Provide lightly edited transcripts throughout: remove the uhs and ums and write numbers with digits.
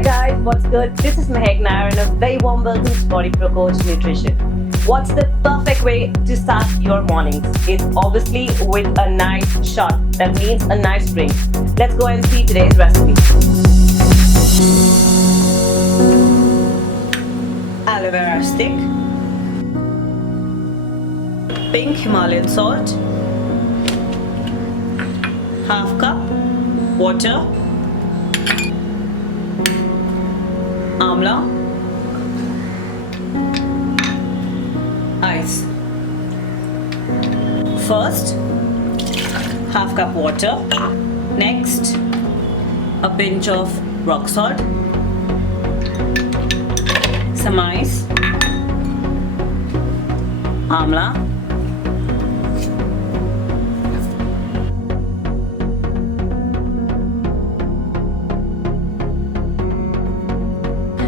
Hi guys, what's good? This is Maahek, Nair and a very warm welcome to BodyProCoach Nutrition. What's the perfect way to start your mornings? It's obviously with a nice shot. That means a nice drink. Let's go and see today's recipe. Aloevera stick, pink Himalayan salt, half cup water, Amla, ice. First, half cup water. Next, a pinch of rock salt, some ice, Amla,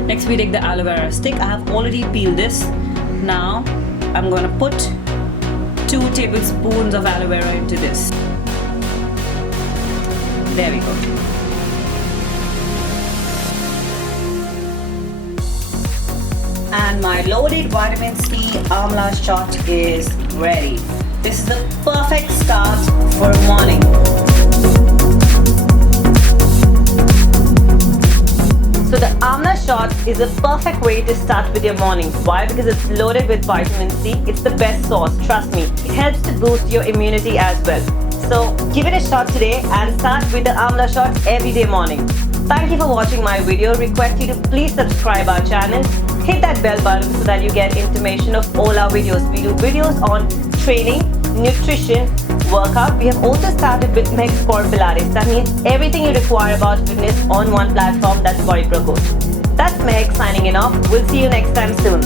next we take the aloe vera stick. I have already peeled this. Now I'm going to put 2 tablespoons of aloe vera into this. There we go. And my loaded vitamin C Amla shot is ready. This is the perfect start for a morning. So the Amla shot is a perfect way to start with your morning. Why? Because it's loaded with vitamin C. It's the best source, trust me. It helps to boost your immunity as well. So give it a shot today and start with the Amla shot every day morning. Thank you for watching my video. Request you to please subscribe our channel. Hit that bell button so that you get information of all our videos. We do videos on training, nutrition, workout. We have also started with Maahek for pilates. That means everything you require about fitness on one platform. That's BodyProCoach. That's Maahek signing in off. We'll see you next time soon.